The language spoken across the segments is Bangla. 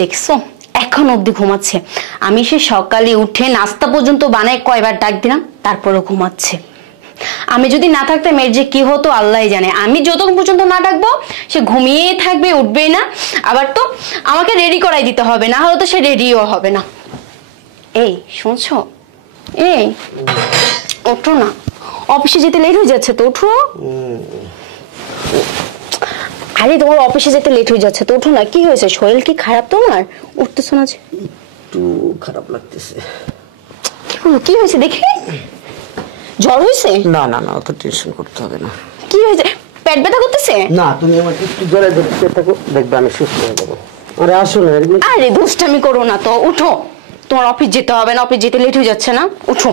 দেখছো এখন অবধি ঘুমাচ্ছে। আমি সে সকালে উঠে নাস্তা পর্যন্ত বানায় কয়বার ডাক দিলাম, তারপরও ঘুমাচ্ছে। আমি যদি না থাকতাম এর যে কি হতো আল্লাহই জানে। আমি যতক্ষণ পর্যন্ত না ডাকবো সে ঘুমিয়ে থাকবে, উঠবেই না। আবার তো আমাকে রেডি করাই দিতে হবে, না হলে তো সে রেডিও হবে না। এই শুনছো, এই ওঠো না, অফিসে যেতে লেট হয়ে যাচ্ছে তো, ওঠো। আরে তোমার অফিসে যেতে লেট হয়ে যাচ্ছে তো, ওঠো না। কি হয়েছে, শরীর কি খারাপ তোমার? উঠতেছো না যে? একটু খারাপ লাগতেছে। কি হয়েছে দেখি? জ্বর হয়েছে? না না না, অত টেনশন করতে হবে না। কি হয়েছে, পেট ব্যথা করতেছে? না, তুমি আমাকে একটু জোরে ধরতে থাকো, দেখবে আমি সুস্থ হয়ে যাবো। আরে আসো না। আরে দুষ্টামি করো না তো, উঠো। তোমার অফিস যেতে হবে না, অফিস যেতে লেট হয়ে যাচ্ছে না, উঠো।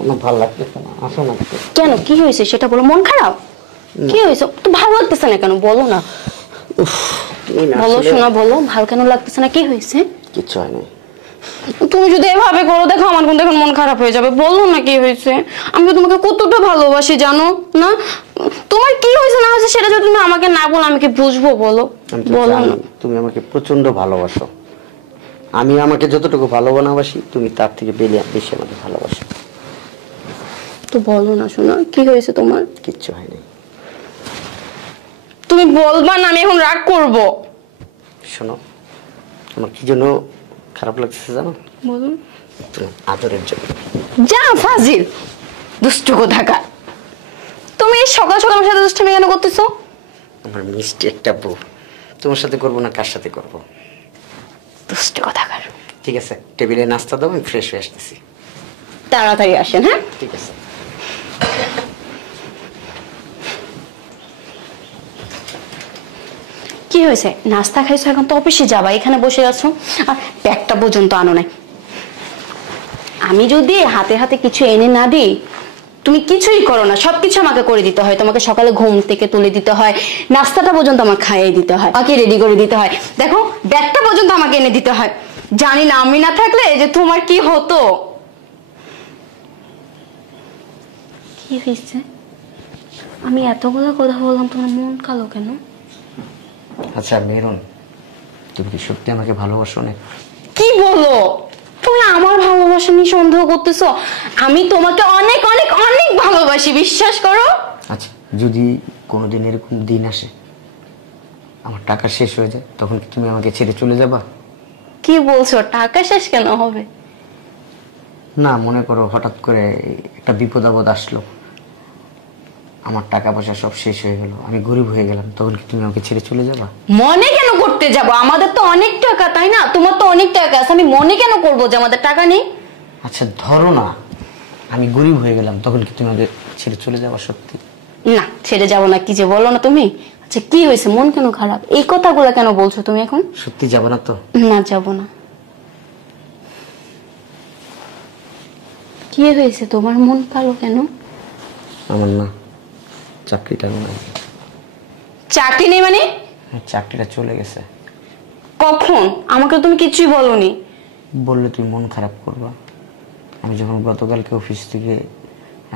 আমার ভালো লাগতেছে না, আসো না। কেন, কি হয়েছে সেটা বলো। মন খারাপ? কি হয়েছে তো ভালো লাগতেছে না কেন, বলো না। বলো শোনা, বলো ভালো কেন লাগতেছে না, কি হয়েছে? কিছু হয় না। তুমি যদি এভাবে করো দেখো আমার কিন্তু এখন মন খারাপ হয়ে যাবে। বলো না কি হয়েছে, আমি তোমাকে কতটা ভালোবাসি জানো না। তোমার কি হয়েছে না হয়েছে সেটা যদি তুমি আমাকে না বলো আমি কি বুঝবো, বলো। বলো না। তুমি আমাকে প্রচন্ড ভালোবাসো। আমি আমাকে যতটুকু ভালোবাসি তুমি তার থেকে বেশি আমাকে ভালোবাসো। তো বলো না শোনা, কি হয়েছে তোমার? কিচ্ছু হয়নি। তুমি বলবা না, আমি এখন রাগ করব। শোনো, আমার কি জন্য খারাপ লাগছে জানো? বলুন। আদরের জন্য। যা ফাজিল, দুষ্টু কোথাকার। তুমি সকাল সকাল আমার সাথে দুষ্টামি কেন করতেছো? আমার মিষ্টি একটা বউ, তোমার সাথে করবো না কার সাথে করবো? দুষ্টু কোথাকার। ঠিক আছে, টেবিলে নাস্তা দাও, আমি ফ্রেশ হয়ে আসতেছি। তাড়াতাড়ি আসেন। হ্যাঁ ঠিক আছে। কি হয়েছে, নাস্তা খাইছো, এখন তো অফিসে যাবা, এখানে বসে আছো আর ব্যাগটা পর্যন্ত আনো নাই। আমি যদি হাতে হাতে কিছু এনে না দিই তুমি কিছুই করো না, সবকিছু আমাকে করে দিতে হয়। তোমাকে সকালে ঘুম থেকে তুলে দিতে হয়, নাস্তাটা পর্যন্ত আমার খাইয়ে দিতে হয়, আমাকে রেডি করে দিতে হয়। দেখো ব্যাগটা পর্যন্ত আমাকে এনে দিতে হয়। জানি না আমি না থাকলে যে তোমার কি হতো। কি হয়েছে, আমি এতগুলো কথা বললাম, তোমার মন কালো কেন? আচ্ছা মেরুন, তুমি কি সত্যি আমাকে ভালোবাসো না? কি বলো তুমি, আমার ভালোবাসা নিয়ে সন্দেহ করতেছো? আমি তোমাকে অনেক অনেক অনেক ভালোবাসি, বিশ্বাস করো। আচ্ছা যদি কোনোদিন এরকম দিন আসে আমার টাকা শেষ হয়ে যায়, তখন কি তুমি আমাকে ছেড়ে চলে যাবা? কি বলছো, টাকা শেষ কেন হবে? না মনে করো হঠাৎ করে একটা বিপদ আপদ আসলো, আমার টাকা পয়সা সব শেষ হয়ে গেল, আমি গরিব হয়ে গেলাম, তখন কি তুমি আমাকে ছেড়ে চলে যাবা? মনে কেন করতে যাব, আমাদের তো অনেক টাকা, তাই না? তোমার তো অনেক টাকা আছে, আমি মনে কেন করবো যে আমাদের টাকা নেই? আচ্ছা ধরো না আমি গরিব হয়ে গেলাম, তখন কি তুমি আমাকে ছেড়ে চলে যাবা? সত্যি? না ছেড়ে যাবো না, কি যে বলো না তুমি। আচ্ছা কি হয়েছে, মন কেন খারাপ, এই কথাগুলো কেন বলছো তুমি এখন? সত্যি যাবো না তো? না যাবো না। কি হয়েছে, তোমার মন কালো কেন? আমার না চাকরিটা নাই। চাকরি নেই মানে? চাকরিটা চলে গেছে। কখন? আমাকে তুমি কিছুই বলোনি। বললে তুমি মন খারাপ করবা। আমি যখন গতকালকে অফিস থেকে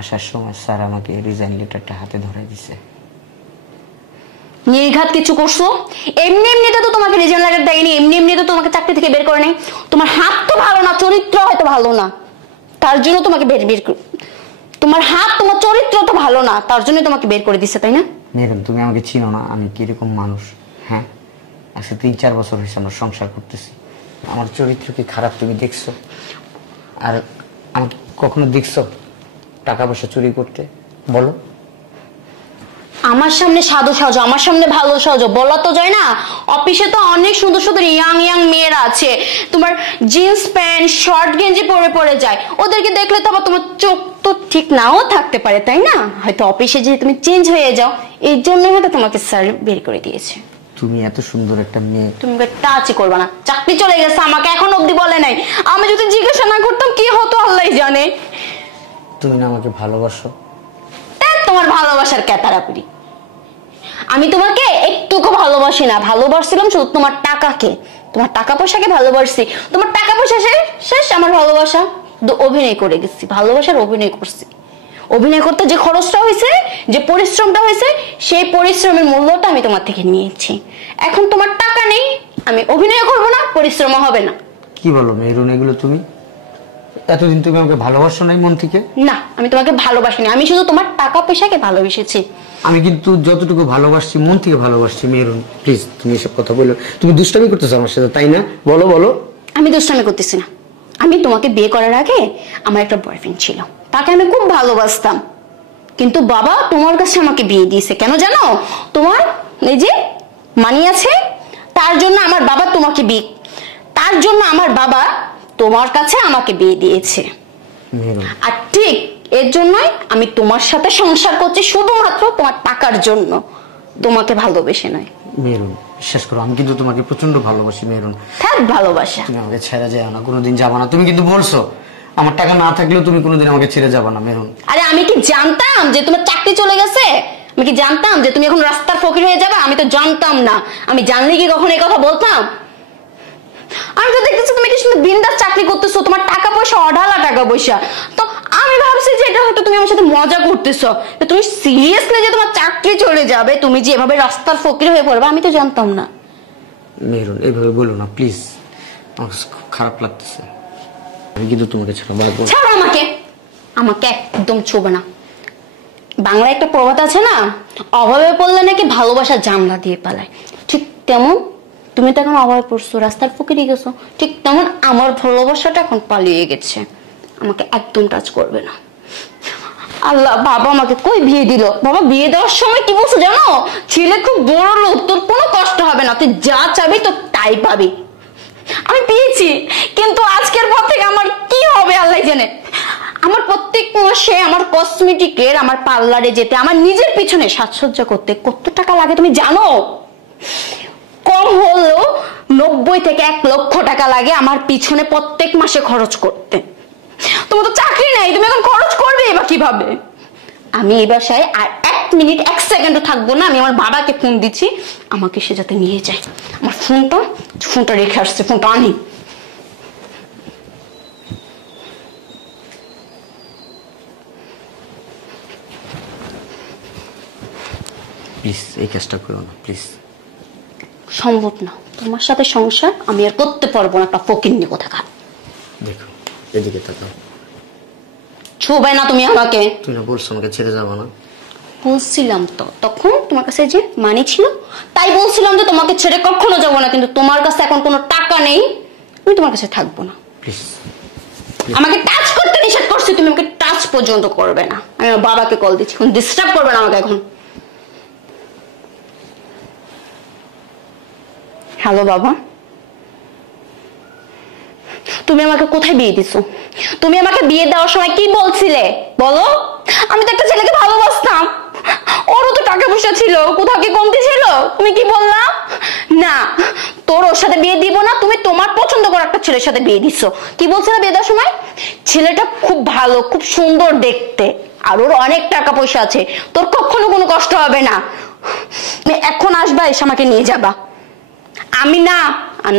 আসার সময় স্যার আমাকে রিজাইন লেটারটা হাতে ধরাই দিছে। নির্ঘাত কিছু করছো? এমনি এমনিতে তো তোমাকে রিজাইন লেটার দেয়নি, এমনি এমনি তো তোমাকে চাকরি থেকে বের করে নেই। তোমার হাত তো ভালো না, চরিত্র হয়তো ভালো না, তার জন্য তোমাকে বের তোমার হাত, তোমার চরিত্র তো ভালো না, তার জন্য তোমাকে বের করে দিচ্ছে, তাই না? মেয়েরাম তুমি আমাকে চিনো না, আমি কিরকম মানুষ। হ্যাঁ আজকে 3-4 বছর হয়েছে আমরা সংসার করতেছি, আমার চরিত্র কি খারাপ তুমি দেখছো? আর আমাকে কখনো দেখছো টাকা পয়সা চুরি করতে? বলো। আমার সামনে সাধু সাজো, আমার সামনে ভালো সাজো, বলা তো যায় না। অফিসে তো অনেক সুন্দর সুন্দর ইয়াং ইয়াং মেয়েরা আছে, তোমার জিন্স প্যান্ট শর্ট গেঞ্জি পরে পরে যায়, ওদেরকে দেখলে তো আবার তোমার চোখ তো ঠিক নাও থাকতে পারে, তাই না? হয়তো অফিসে যে তুমি চেঞ্জ হয়ে যাও, এই জন্য হয়তো তোমাকে স্যার বের করে দিয়েছে। তুমি এত সুন্দর একটা মেয়ে, তুমি টাচই করবে না, চাকরি চলে গেছে, আমাকে এখন অব্দি বলে নাই। আমি যদি জিজ্ঞাসা না করতাম কি হতো আল্লাহই জানে। তুমি না আমাকে ভালোবাসো? তোমার ভালোবাসার ক্যাতারাপুরি। আমি তোমাকে একটুকু ভালোবাসি না, ভালোবাসছিলাম শুধু তোমার টাকাকে, তোমার টাকা পয়সাকে ভালোবাসছি। তোমার টাকা পয়সা শেষ, আমার ভালোবাসা অভিনয় করে গেছি, ভালোবাসার অভিনয় করছি। অভিনয় করতে যে খরচটা হয়েছে, যে পরিশ্রমটা হয়েছে, সেই পরিশ্রমের মূল্যটা আমি তোমার থেকে নিয়েছি। এখন তোমার টাকা নেই, আমি অভিনয় করবো না, পরিশ্রম হবে না। কি বলো মেহরুন এগুলো তুমি? এতদিন তুমি আমাকে ভালোবাসো নাই মন থেকে? না, আমি তোমাকে ভালোবাসিনি, আমি শুধু তোমার টাকা পয়সাকে ভালোবেসেছি। আমি কিন্তু যতটুকু ভালোবাসছি মন থেকে ভালোবাসছি মেহরুন। প্লিজ তুমি এসব কথা বলো। তুমি দুষ্টামি করতেছো আমার সাথে, তাই না? বলো বলো। আমি দুষ্টামি করতেছি না। আমি তোমাকে বিয়ে করার আগে আমার একটা বয়ফ্রেন্ড ছিল, তাকে আমি খুব ভালোবাসতাম, কিন্তু বাবা তোমার কাছে আমাকে বিয়ে দিয়েছে। কেন জানো? তোমার এই যে মানি আছে, তার জন্য আমার বাবা তোমাকে বিয়ে, তার জন্য আমার বাবা তোমার কাছে আমাকে বিয়ে দিয়েছে। আর ঠিক এর জন্যই আমি তোমার সাথে সংসার করছি, শুধুমাত্র তোমার টাকার জন্য, তোমাকে ভালোবেসে নয়। মেহরুন বিশ্বাস করো, আমি কিন্তু তোমাকে প্রচন্ড ভালোবাসি মেহরুন। থাক ভালোবাসা, তুমি আমাকে ছেড়ে যাও না, কোনোদিন যাবা না। তুমি কিন্তু বলছো আমার টাকা না থাকলেও তুমি কোনোদিন আমাকে ছেড়ে যাবা না মেহরুন। আরে আমি কি জানতাম যে তোমার চাকরি চলে গেছে? আমি কি জানতাম যে তুমি এখন রাস্তার ফকির হয়ে যাবে? আমি তো জানতাম না। আমি জানলে কি কখনো এই কথা বলতাম? আমি তো দেখতেছি তুমি কি সুন্দর বিন্দাস চাকরি করতেছো, তোমার টাকা পয়সা অঢালা টাকা পয়সা। তো আমি ভাবছি যে এটা হয়তো তুমি আমার সাথে মজা করতেছো, তুমি সিরিয়াসলি যে তোমার চাকরি চলে যাবে, তুমি যে এভাবে রাস্তার ফকির হয়ে পড়বে, আমি তো জানতাম না। মেহরুন এইভাবে বলো না প্লিজ, আমার খুব খারাপ লাগতেছে। আমি কিন্তু তোমাকে ছাড়ো আমাকে, আমাকে একদম ছোবে না। বাংলায় একটা প্রবাদ আছে না, অভাবে পড়লে নাকি ভালোবাসা জানলা দিয়ে পালায়। ঠিক তেমন তুমি তো এখন অভাবে পড়ছো, রাস্তার ফকিরে গেছো, ঠিক তেমন আমার ভালোবাসাটা এখন পালিয়ে গেছে। আমাকে একদম টাচ করবে না। আল্লাহ, বাবা আমাকে কই বিয়ে দিল? বাবা বিয়ে দেওয়ার সময় কি বলছো জানো? ছেলে খুব বড় লোক, তোর কোনো কষ্ট হবে না, তুই যা চাবি তো তাই পাবি। আমি পেয়েছি, কিন্তু আজকের পর থেকে আমার কি হবে আল্লাহ জানে। আমার প্রত্যেক মাসে আমার কসমেটিকের, আমার পার্লারে যেতে, আমার নিজের পিছনে সাজসজ্জা করতে কত টাকা লাগে তুমি জানো? কম হলেও 90 থেকে 1 লক্ষ টাকা লাগে আমার পিছনে প্রত্যেক মাসে খরচ করতে। তোমার তো চাকরি নাই, তুমি এখন খরচ করবে বা কিভাবে? আমি এই বাসায় আর 1 মিনিট 1 সেকেন্ডও থাকবো না। আমি আমার বাবাকে ফোন দিচ্ছি, আমাকে সে যাতে নিয়ে যায়। আমার ফোনটা রেখে আসছে, ফোনটা আনি। প্লিজ এই কাজটা করো না প্লিজ। সম্ভব না, তোমার সাথে সংসার আমি আর করতে পারবো না, একটা ফকিন্নি কোথাকার। দেখো এদিকে তাকাও। ছোবে না তুমি আমাকে। তুই না বলছো আমাকে ছেড়ে যাবা না? বলছিলাম তো, তখন তোমার কাছে যে মানি ছিল তাই বলছিলাম যে তোমাকে ছেড়ে কখনো যাবো না, কিন্তু তোমার কাছে এখন কোনো টাকা নেই, আমি তোমার কাছে থাকবো না। প্লিজ আমাকে টাচ করতে নিষেধ করছি, তুমি আমাকে টাচ পর্যন্ত করবে না। আমি আমার বাবাকে কল দিচ্ছি, এখন ডিস্টার্ব করবে না আমাকে এখন। হ্যালো বাবা, তুমি আমাকে কোথায় বিয়ে দিছো? তুমি আমাকে বিয়ে দেওয়ার সময় কি বলছিলে বলো? আমি তো একটা ছেলেকে ভালোবাসতাম, ওরও তো টাকা পয়সা ছিল, কোথাও কি কমতি ছিল? তুমি কি বললা? না, তোর ওর সাথে বিয়ে দিব না, তুমি তোমার পছন্দ করা একটা ছেলের সাথে বিয়ে দিচ্ছ। কি বলছিলে বিয়ে দেওয়ার সময়? ছেলেটা খুব ভালো, খুব সুন্দর দেখতে, আর ওর অনেক টাকা পয়সা আছে, তোর কখনো কোনো কষ্ট হবে না। এখন আসবা, এসে আমাকে নিয়ে যাবা। আমি না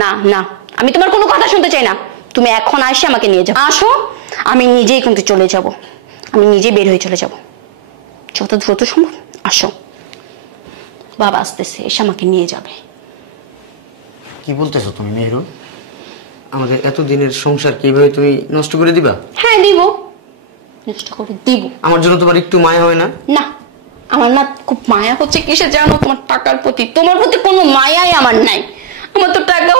না না, আমি তোমার কোনো কথা শুনতে চাই না। তুমি এখন আসে আমাকে নিয়ে যাও। আসো, আমি নিজেই কিন্তু চলে যাব, আমি নিজে বের হয়ে চলে যাব, যত দ্রুত সম্ভব আসো। বাবা আসতেছে, এসে আমাকে নিয়ে যাবে। কি বলতেছো তুমি মেহরুন? আমাদের এতদিনের সংসার কিভাবে তুমি নষ্ট করে দিবা? হ্যাঁ দিব, নষ্ট করে দিব। আমার জন্য তোমার একটু মায়া হয় না? না, আমার না খুব মায়া হচ্ছে কিসে জানো? তোমার টাকার প্রতি। তোমার প্রতি কোনো মায়াই আমার নাই। আমার তো টাকা,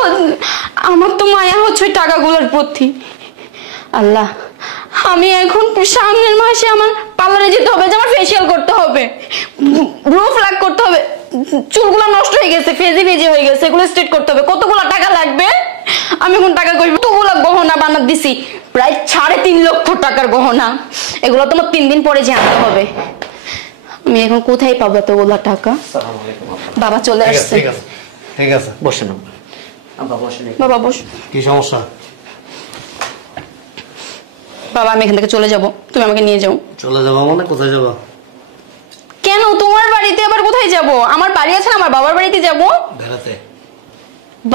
আমার তো মায়া হচ্ছে ওই টাকাগুলোর প্রতি। আল্লাহ, আমি এখন সামনের মাসে আমার পার্লারে যেতে হবে, আমার ফেসিয়াল করতে হবে, ব্রো ফ্ল্যাগ করতে হবে, চুলগুলো নষ্ট হয়ে গেছে, ফেজি ফেজি হয়ে গেছে, এগুলো স্ট্রেট করতে হবে। কতগুলো টাকা লাগবে? আমি এখন টাকা কই? কতগুলো গহনা বানাত দিছি, প্রায় 3.5 লক্ষ টাকার গহনা। এগুলো তোমার 3 দিন পরে যে আনতে হবে। আমি এখন কোথায় পাবো এতগুলো টাকা? বাবা চলে আসছে। ঠিক আছে বসেন। বাবা বস। কি সমস্যা? বাবা আমি এখান থেকে চলে যাব, তুমি আমাকে নিয়ে যাও। চলে যাবো মানে কোথায় যাবো? কেন তোমার বাড়িতে আবার কোথায় যাব? আমার বাড়ি আছে না, আমার বাবার বাড়িতে যাব। বেড়াতে?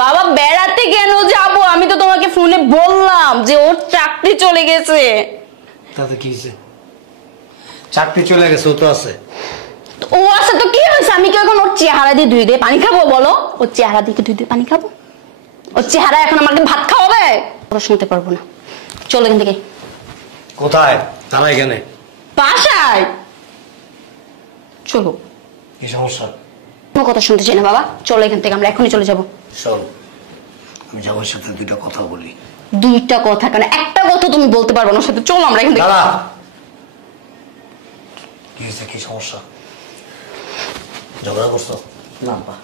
বাবা বেড়াতে কেন যাব? আমি তো তোমাকে ফোনে বললাম যে ওর চাকরি চলে গেছে। তাতে কি হয়েছে? চাকরি চলে গেছে, ও তো আছে। ও আছে তো কি হয়েছে? আমি কি এখন ওর চেহারা দিয়ে ধুই দিয়ে পানি খাবো বলো? ওর চেহারা দিয়ে ধুই দিয়ে পানি খাবো? ওর চেহারা এখন আমাকে ভাত খাওয়াবে, ওরা শুনতে পারবো না। চলো এখান থেকে। কোথায়? তারা এখানে বাসায় চলো। কি সমস্যা? কোনো কথা শুনতে চাই না বাবা, চলো এখান থেকে, আমরা এখনই চলে যাবো। শোন, আমি জামাইয়ের সাথে দুইটা কথা বলি। দুইটা কথা কেন, একটা কথা তুমি বলতে পারবো না ওর সাথে, চলো আমরা এখান থেকে। দাঁড়া, কি হয়েছে? কি সমস্যা? ঝগড়া করছো? না আব্বা।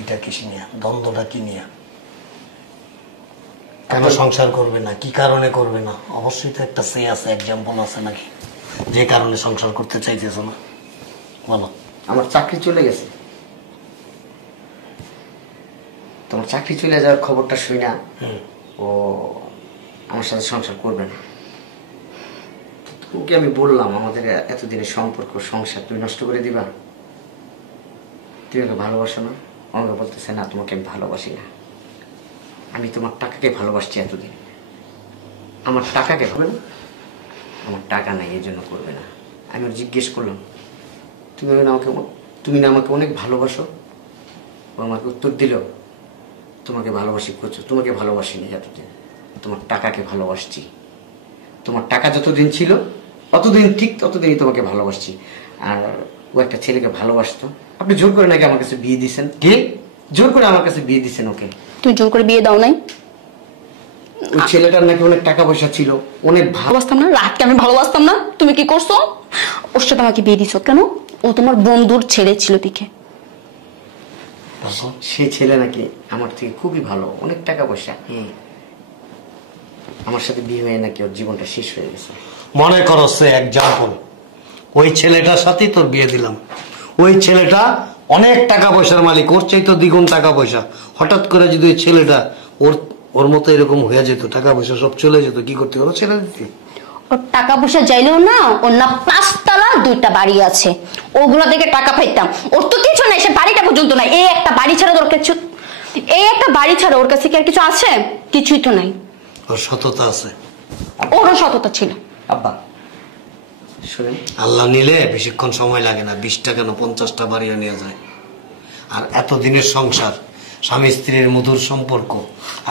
এটা কিসি নিয়ে দ্বন্দ্বটা? কি নিয়ে? কেন সংসার করবে না? কি কারণে করবে না? অবশ্যই তো একটা সে আছে, এক্সাম্পল আছে নাকি, যে কারণে সংসার করতে চাইতেছ না? বলো। আমার চাকরি চলে গেছে। তোমার চাকরি চলে যাওয়ার খবরটা শুই না ও আমার সাথে সংসার করবে না। ওকে আমি বললাম আমাদের এতদিনের সম্পর্ক সংসার তুমি নষ্ট করে দিবা? তুমি আমাকে ভালোবাসো না? আমাকে বলতেছে না তোমাকে আমি ভালোবাসি না, আমি তোমার টাকাকে ভালোবাসছি এতদিন। আমার টাকাকে হবে না? আমার টাকা নাই এই জন্য করবে না। আমি ওর জিজ্ঞেস করলাম তুমি না আমাকে অনেক ভালোবাসো? ও আমাকে উত্তর দিল তোমাকে ভালোবাসি করছো, তোমাকে ভালোবাসিনি এতদিন, তোমার টাকাকে ভালোবাসছি। তোমার টাকা যতদিন ছিল অতদিন ঠিক ততদিনই তোমাকে ভালোবাসছি। আর ও একটা ছেলেকে ভালোবাসতো, আপনি জোর করে নাকি আমার কাছে বিয়ে দিচ্ছেন। কি জোর করে আমার কাছে বিয়ে দিচ্ছেন ওকে? তুমি জোর করে বিয়ে দাও নাই? ওই ছেলেটার নাকি অনেক টাকা পয়সা ছিল, অনেক ভালোবাসতাম না, রাতকে আমি ভালোবাসতাম না, তুমি কি করছো? ওর সাথে আমাকে বিয়ে দিছো কেন? ও তোমার বন্ধুর ছেলে ছিল দিকে। সে ছেলে নাকি আমার থেকে খুবই ভালো, অনেক টাকা পয়সা। আমার সাথে বিয়ে হয়ে নাকি ওর জীবনটা শেষ হয়ে গেছে। মনে করো সে এক্সাম্পল, ওই ছেলেটার সাথেই তোর বিয়ে দিলাম। ওই ছেলেটা অনেক টাকা পয়সার মালিক, ওর চাই তো দ্বিগুণ টাকা পয়সা। হঠাৎ করে যদি ওই ছেলেটা ওর মতো এরকম হয়ে যেত, টাকা পয়সা সব চলে যেত, কি করতে? ওরা ছেড়ে দিতে। ওর টাকা পয়সা চাইলেও না, ওর না 5 তলা 2টা বাড়ি আছে, ওগুলো থেকে টাকা পাইতাম। ওর তো কিছু নাই, সে বাড়িটা পর্যন্ত নাই। এই একটা বাড়ি ছাড়া ওর কিছু, এই একটা বাড়ি ছাড়া ওর কাছে কি আর কিছু আছে? কিছুই তো নাই। ওর সততা আছে, ওরও সততা ছিল। আব্বা শুনেন, আল্লাহ নিলে বেশিক্ষণ সময় লাগে না, 20টা কেন 50টা বাড়িও নিয়ে যায়। আর এতদিনের সংসার, স্বামী স্ত্রীর মধুর সম্পর্ক।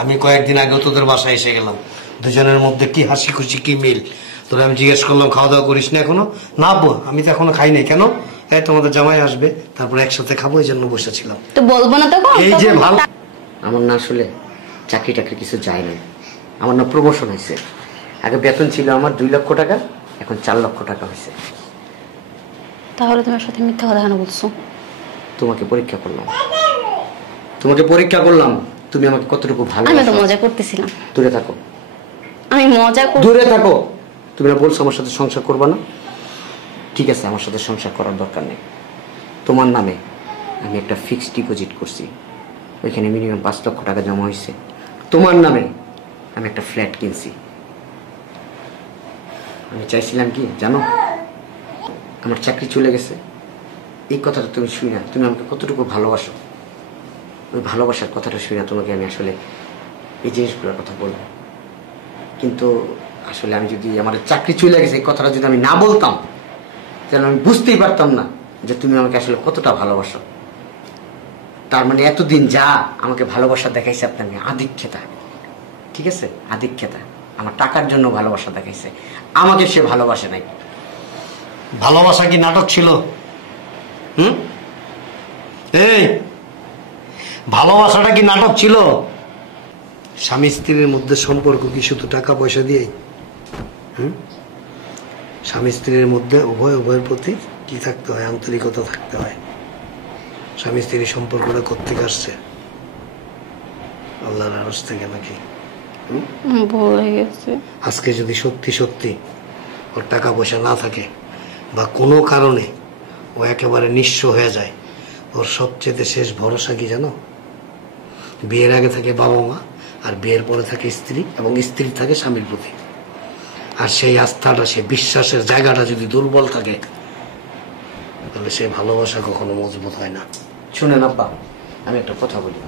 আমি কয়েকদিন আগে তোদের বাসায় এসে গেলাম, দুজনের মধ্যে কি হাসি খুশি, কি মিল। তোরা আমি জিজ্ঞেস করলাম খাওয়া দাওয়া করিস না এখনো? না আব্বু, আমি তো এখনো খাই নাই। কেন? এই তোমাদের জামাই আসবে, তারপর একসাথে খাবো, এই জন্য বসেছিলাম। তো বলবো না তখন? এই যে ভালো, আমার না আসলে চাকরি টাকরি কিছু যায় না, আমার না প্রমোশন হয়েছে। আগে বেতন ছিল আমার 2 লক্ষ টাকা, এখন 4 লক্ষ টাকা হয়েছে। তাহলে তোমার সাথে মিথ্যা কথা কেন বলছো? তোমাকে পরীক্ষা করলাম, তোমাকে পরীক্ষা করলাম, তুমি আমাকে কতটুকু ভালো। আমি তো মজা করতেছিলাম। দূরে থাকো, আমি মজা দূরে থাকো। তুমি না বলছো আমার সাথে সংসার করবা না? ঠিক আছে, আমার সাথে সংসার করার দরকার নেই। তোমার নামে আমি একটা ফিক্সড ডিপোজিট করছি, ওইখানে মিনিমাম 5 লক্ষ টাকা জমা হয়েছে। তোমার নামে আমি একটা ফ্ল্যাট কিনছি। আমি চাইছিলাম কি জানো, আমার চাকরি চলে গেছে, এই কথাটা তুমি শুই না, তুমি আমাকে কতটুকু ভালোবাসো, ওই ভালোবাসার কথাটা শুই না তোমাকে আমি আসলে এই জিনিসগুলোর কথা বলবো। কিন্তু আসলে আমি যদি আমার চাকরি চলে গেছে এই কথাটা যদি আমি না বলতাম, তাহলে আমি বুঝতেই পারতাম না যে তুমি আমাকে আসলে কতটা ভালোবাসো। তার মানে এতদিন যা আমাকে ভালোবাসা দেখাইছে আপনি, আমি আধিক্যতা, ঠিক আছে, আধিক্যতা, আমার টাকার জন্য ভালোবাসা দেখাইছে, আমাকে সে ভালোবাসে নাই। ভালোবাসা কি নাটক ছিল? এই ভালোবাসাটা কি নাটক ছিল? স্বামী স্ত্রীর মধ্যে সম্পর্ক কি শুধু টাকা পয়সা দিয়েই? স্বামী স্ত্রীর মধ্যে উভয়ের প্রতি কি থাকতে হয়? আন্তরিকতা থাকতে হয়। স্বামী স্ত্রীর সম্পর্কটা কোত্থেকে আসছে? আল্লাহর আরশ থেকে নাকি? ভুলে গেছে। আজকে যদি সত্যি সত্যি ওর টাকা পয়সা না থাকে বা কোনো কারণে ও একেবারে নিঃস্ব হয়ে যায়, ওর সবচেয়ে শেষ ভরসা কি জানো? বিয়ের আগে থাকে বাবা মা, আর বিয়ের পরে থাকে স্ত্রী, এবং স্ত্রী থাকে স্বামীর প্রতি। আর সেই আস্থাটা, সেই বিশ্বাসের জায়গাটা যদি দুর্বল থাকে, তাহলে সেই ভালোবাসা কখনো মজবুত হয় না। শুনেন আব্বা, আমি একটা কথা বলি,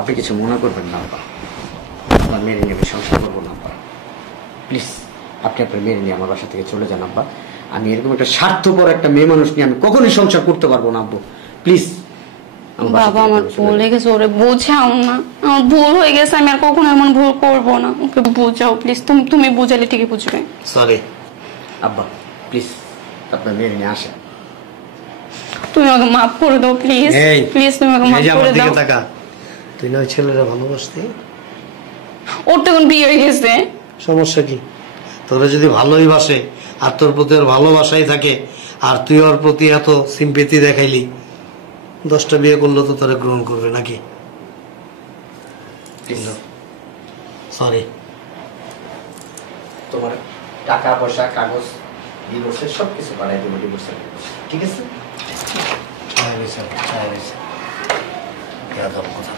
আপনি কিছু মনে করবেন না আব্বা, আমার মেরে নিয়ে আমি সংসার করবো না আব্বা, প্লিজ আপনি আপনার মেরে নিয়ে আমার বাসা থেকে চলে যান আব্বা। আমি এরকম একটা স্বার্থপর একটা মেয়ে মানুষ নিয়ে আমি কখনোই সংসার করতে পারবো না আব্বু, প্লিজ বাবা আমার ভুল হয়ে গেছে, ওরে বোঝাও না, আমার ভুল হয়ে গেছে, আমি আর কখনো এমন ভুল করবো না, ওকে বোঝাও প্লিজ, তুমি বোঝালে ঠিকই বুঝবে। সরি আব্বা প্লিজ আপনার মেয়ে নিয়ে আসেন। তুমি আমাকে মাফ করে দাও প্লিজ, এই, প্লিজ তুমি আমাকে মাফ এই যে আমার করে দাও। দিকে তাকা, তুই না ওই ছেলেরা ভালোবাসতি? ওর তো এখন বিয়ে হয়ে গেছে। সমস্যা কি? তোরা যদি ভালোই বাসে আর তোর প্রতি ওর ভালোবাসাই থাকে আর তুই ওর প্রতি এত সিম্পেথি দেখাইলি, 10টা বিয়ে করলে তো তোরা গ্রহণ করবে নাকি? সরি। তোমার টাকা পয়সা কাগজ ডিভোর্সের সব কিছু পাঠাই দেবো ডিভোর্সের, ঠিক আছে? কথা